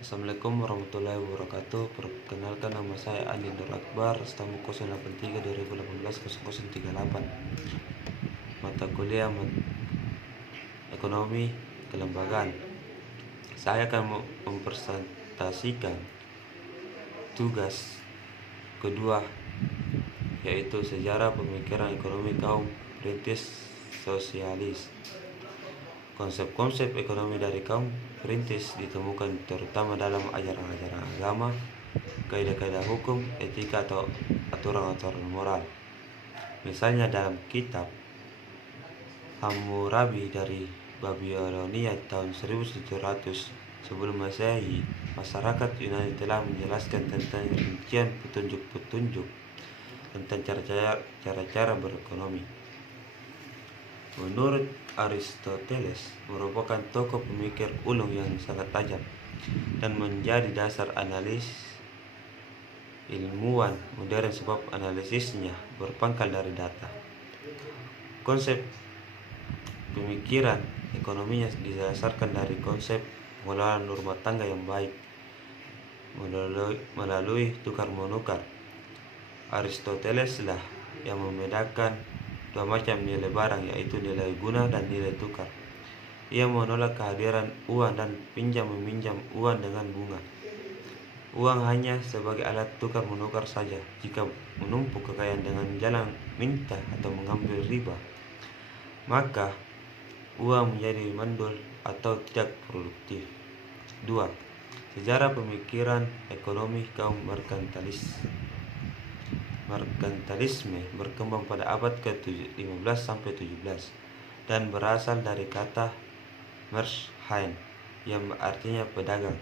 Assalamualaikum warahmatullahi wabarakatuh. Perkenalkan, nama saya Andi Nur Akbar, staf 083 2018 0038. Mata kuliah Ekonomi Kelembagaan. Saya akan mempresentasikan tugas kedua, yaitu sejarah pemikiran ekonomi kaum perintis sosialis. Konsep-konsep ekonomi dari kaum perintis ditemukan terutama dalam ajaran-ajaran agama, kaidah-kaidah hukum, etika atau aturan-aturan moral. Misalnya dalam kitab Hammurabi dari Babilonia tahun 1700 sebelum Masehi, masyarakat Yunani telah menjelaskan tentang rincian petunjuk-petunjuk tentang cara-cara berekonomi. Menurut Aristoteles, merupakan tokoh pemikir ulung yang sangat tajam dan menjadi dasar analis ilmuwan modern sebab analisisnya berpangkal dari data. Konsep pemikiran ekonominya didasarkan dari konsep pengelolaan rumah tangga yang baik melalui tukar-menukar. Aristoteles lah yang membedakan dua macam nilai barang, yaitu nilai guna dan nilai tukar. Ia menolak kehadiran uang dan pinjam-meminjam uang dengan bunga. Uang hanya sebagai alat tukar menukar saja. Jika menumpuk kekayaan dengan jalan minta atau mengambil riba, maka uang menjadi mandul atau tidak produktif. 2. Sejarah pemikiran ekonomi kaum Merkantilisme berkembang pada abad ke-15 sampai 17 dan berasal dari kata Merschain yang artinya pedagang.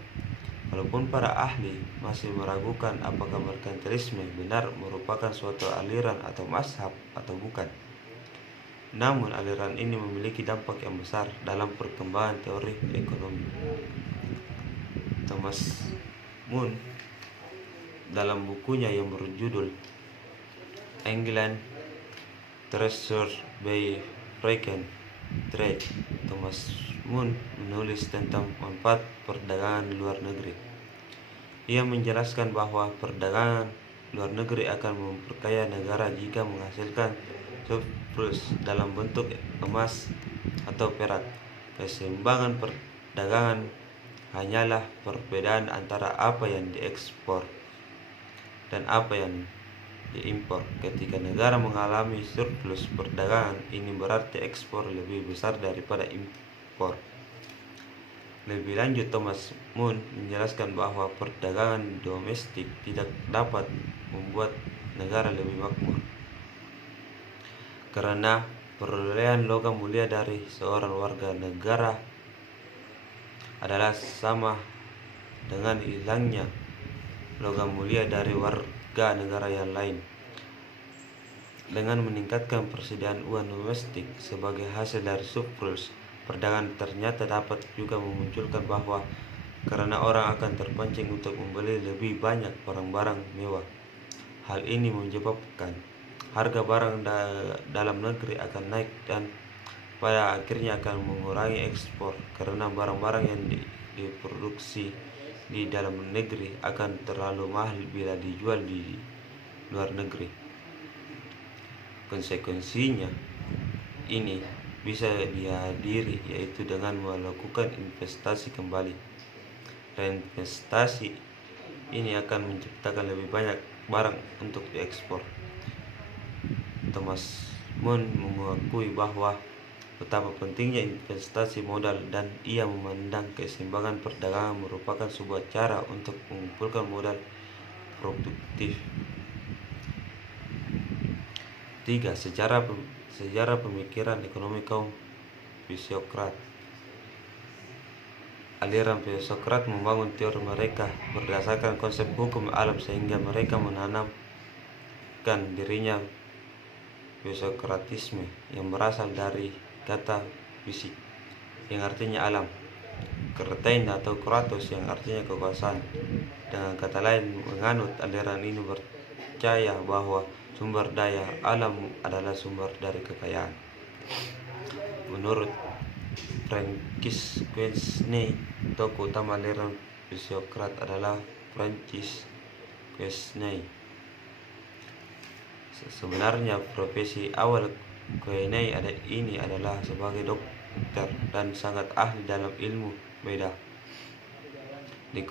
Walaupun para ahli masih meragukan apakah merkantilisme benar merupakan suatu aliran atau mazhab atau bukan, namun aliran ini memiliki dampak yang besar dalam perkembangan teori ekonomi. Thomas Moon dalam bukunya yang berjudul England Treasured by Foreign Trade, Thomas Moon menulis tentang manfaat perdagangan luar negeri. Ia menjelaskan bahwa perdagangan luar negeri akan memperkaya negara jika menghasilkan surplus dalam bentuk emas atau perak. Keseimbangan perdagangan hanyalah perbedaan antara apa yang diekspor dan apa yang diimpor. Ketika negara mengalami surplus perdagangan, ini berarti ekspor lebih besar daripada impor. Lebih lanjut, Thomas Moon menjelaskan bahwa perdagangan domestik tidak dapat membuat negara lebih makmur, karena perolehan logam mulia dari seorang warga negara adalah sama dengan hilangnya logam mulia dari warga negara yang lain. Dengan meningkatkan persediaan uang domestik sebagai hasil dari surplus perdagangan, ternyata dapat juga memunculkan bahwa karena orang akan terpancing untuk membeli lebih banyak barang-barang mewah. Hal ini menyebabkan harga barang dalam negeri akan naik dan pada akhirnya akan mengurangi ekspor, karena barang-barang yang diproduksi di dalam negeri akan terlalu mahal bila dijual di luar negeri. Konsekuensinya ini bisa dihadiri, yaitu dengan melakukan investasi kembali. Reinvestasi ini akan menciptakan lebih banyak barang untuk diekspor. Thomas Moon mengakui bahwa betapa pentingnya investasi modal, dan ia memandang keseimbangan perdagangan merupakan sebuah cara untuk mengumpulkan modal produktif. 3. Sejarah pemikiran ekonomi kaum Fisiokrat. Aliran Fisiokrat membangun teori mereka berdasarkan konsep hukum alam, sehingga mereka menanamkan dirinya Fisiokratisme yang berasal dari kata fisik yang artinya alam, Kratein atau Kratos yang artinya kekuasaan. Dengan kata lain, menganut aliran ini percaya bahwa sumber daya alam adalah sumber dari kekayaan. Menurut Francis Quesney, tokoh utama aliran fisiokrat adalah Francis Quesnay. Sebenarnya profesi awal Quesnay ini adalah sebagai dokter dan sangat ahli dalam ilmu bedah. Di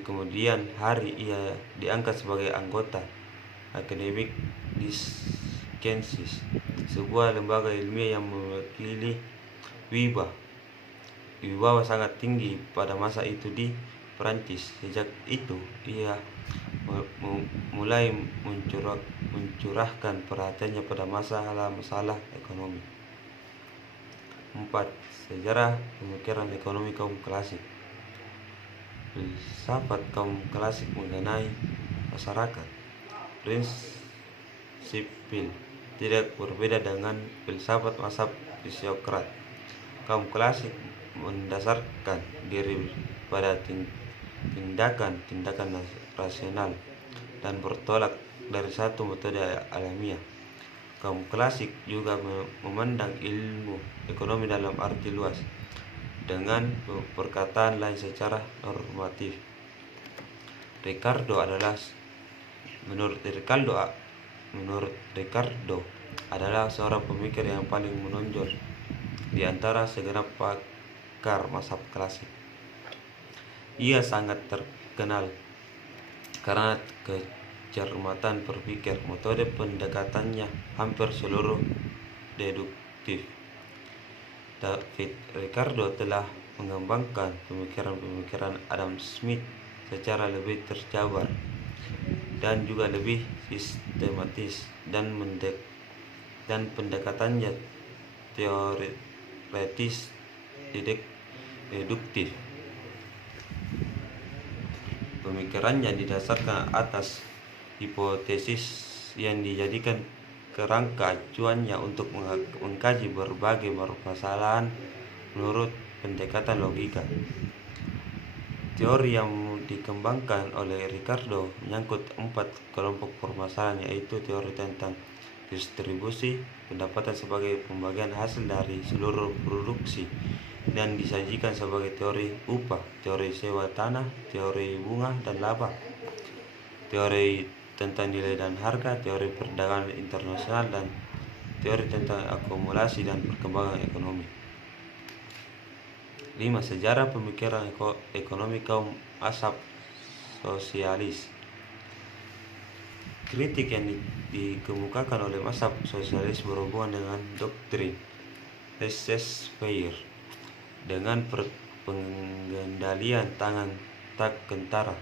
kemudian hari ia diangkat sebagai anggota Academic Sciences, sebuah lembaga ilmiah yang mewakili wibawa sangat tinggi pada masa itu di Perancis. Sejak itu ia mulai mencurahkan perhatiannya pada masalah ekonomi. 4. Sejarah pemikiran ekonomi kaum klasik. Filsafat kaum klasik mengenai masyarakat prinsipil tidak berbeda dengan filsafat mazhab fisiokrat. Kaum klasik mendasarkan diri pada tindakan rasional dan bertolak dari satu metode alamiah. Kaum klasik juga memandang ilmu ekonomi dalam arti luas, dengan perkataan lain secara normatif. Menurut Ricardo adalah seorang pemikir yang paling menonjol di antara segenap pakar mazhab klasik. Ia sangat terkenal karena kecermatan berpikir. Metode pendekatannya hampir seluruh deduktif. David Ricardo telah mengembangkan pemikiran Adam Smith secara lebih terjabar dan juga lebih sistematis, dan pendekatannya teoretis deduktif. Pemikirannya didasarkan atas hipotesis yang dijadikan kerangka acuannya untuk mengkaji berbagai permasalahan menurut pendekatan logika. Teori yang dikembangkan oleh Ricardo menyangkut 4 kelompok permasalahan, yaitu teori tentang distribusi pendapatan sebagai pembagian hasil dari seluruh produksi, dan disajikan sebagai teori upah, teori sewa tanah, teori bunga dan laba, teori tentang nilai dan harga, teori perdagangan internasional, dan teori tentang akumulasi dan perkembangan ekonomi. 5. Sejarah pemikiran ekonomi kaum mazhab sosialis. Kritik yang dikemukakan oleh mazhab sosialis berhubungan dengan doktrin laissez-faire, dengan pengendalian tangan tak kentara,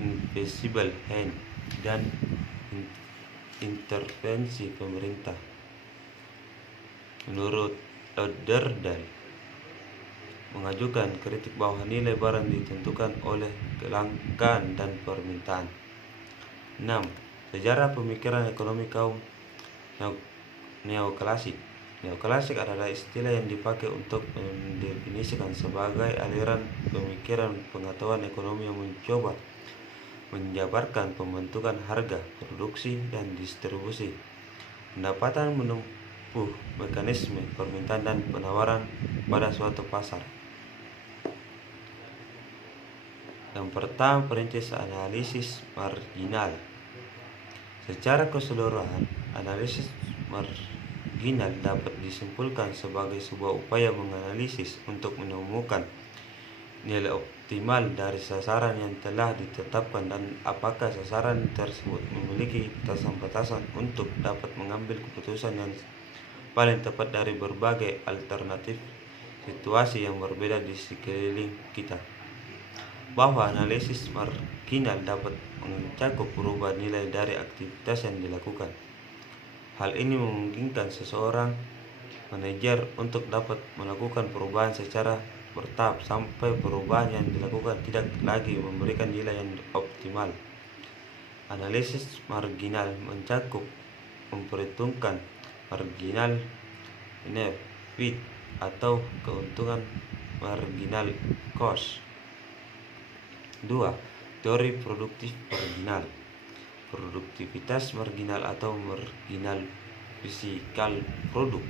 invisible hand, dan intervensi pemerintah. Menurut Lauderdale, mengajukan kritik bahwa nilai barang ditentukan oleh kelangkaan dan permintaan. 6. Sejarah pemikiran ekonomi kaum neoklasik. Neoklasik adalah istilah yang dipakai untuk mendefinisikan sebagai aliran pemikiran pengetahuan ekonomi yang mencoba menjabarkan pembentukan harga, produksi, dan distribusi pendapatan menempuh mekanisme permintaan dan penawaran pada suatu pasar. Yang pertama, perintis analisis marginal. Secara keseluruhan, analisis marginal dapat disimpulkan sebagai sebuah upaya menganalisis untuk menemukan nilai optimal dari sasaran yang telah ditetapkan, dan apakah sasaran tersebut memiliki batasan-batasan untuk dapat mengambil keputusan yang paling tepat dari berbagai alternatif situasi yang berbeda di sekeliling kita. Bahwa analisis marginal dapat mencakup perubahan nilai dari aktivitas yang dilakukan. Hal ini memungkinkan seseorang manajer untuk dapat melakukan perubahan secara bertahap sampai perubahan yang dilakukan tidak lagi memberikan nilai yang optimal. Analisis marginal mencakup memperhitungkan marginal benefit atau keuntungan marginal cost. 2. Teori produktif marginal. Produktivitas marginal atau marginal fisikal produk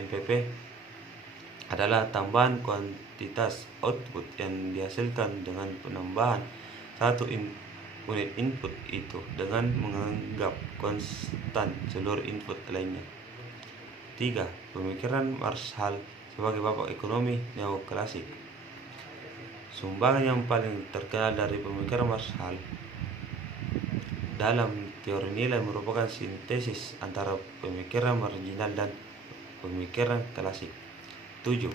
(NPP) adalah tambahan kuantitas output yang dihasilkan dengan penambahan satu unit input itu dengan menganggap konstan seluruh input lainnya. 3. Pemikiran Marshall sebagai bapak ekonomi neoklasik. Sumbangan yang paling terkenal dari pemikiran Marshall dalam teori nilai merupakan sintesis antara pemikiran marginal dan pemikiran klasik. 7.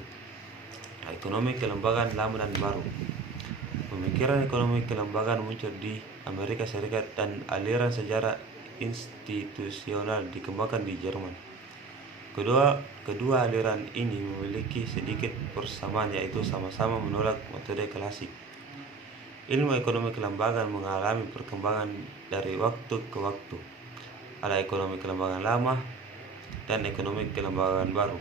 Ekonomi kelembagaan lama dan baru. Pemikiran ekonomi kelembagaan muncul di Amerika Serikat dan aliran sejarah institusional dikembangkan di Jerman. Kedua aliran ini memiliki sedikit persamaan, yaitu sama-sama menolak metode klasik. Ilmu ekonomi kelembagaan mengalami perkembangan dari waktu ke waktu. Ada ekonomi kelembagaan lama dan ekonomi kelembagaan baru.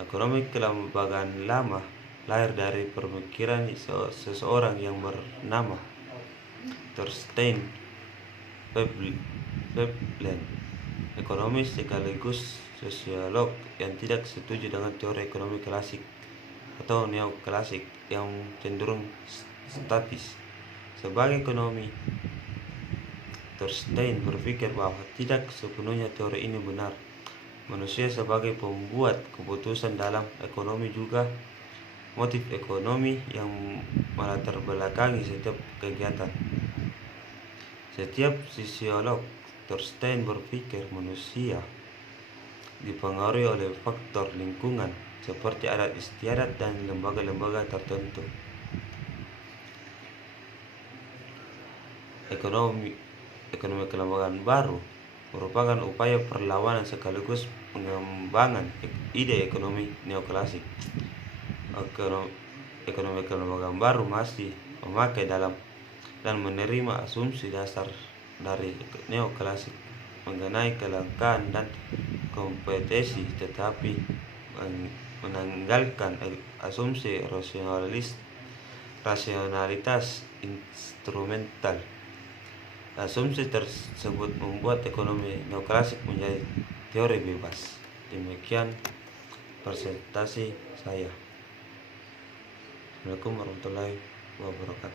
Ekonomi kelembagaan lama lahir dari pemikiran seseorang yang bernama Thorstein Veblen, ekonomis sekaligus sosiolog yang tidak setuju dengan teori ekonomi klasik atau neoklasik yang cenderung statis. Sebagai ekonomi, Thorstein berpikir bahwa tidak sepenuhnya teori ini benar. Manusia sebagai pembuat keputusan dalam ekonomi juga motif ekonomi yang melatar belakangi setiap kegiatan. Setiap sosiolog, Thorstein berpikir manusia dipengaruhi oleh faktor lingkungan seperti adat istiadat dan lembaga-lembaga tertentu. Ekonomi kelembagaan baru merupakan upaya perlawanan sekaligus pengembangan ide ekonomi neoklasik. Ekonomi kelembagaan baru masih memakai dalam dan menerima asumsi dasar dari neoklasik mengenai kelangkaan dan kompetensi, tetapi menanggalkan asumsi rasionalitas instrumental. Asumsi tersebut membuat ekonomi neoklasik menjadi teori bebas. Demikian presentasi saya. Assalamualaikum warahmatullahi wabarakatuh.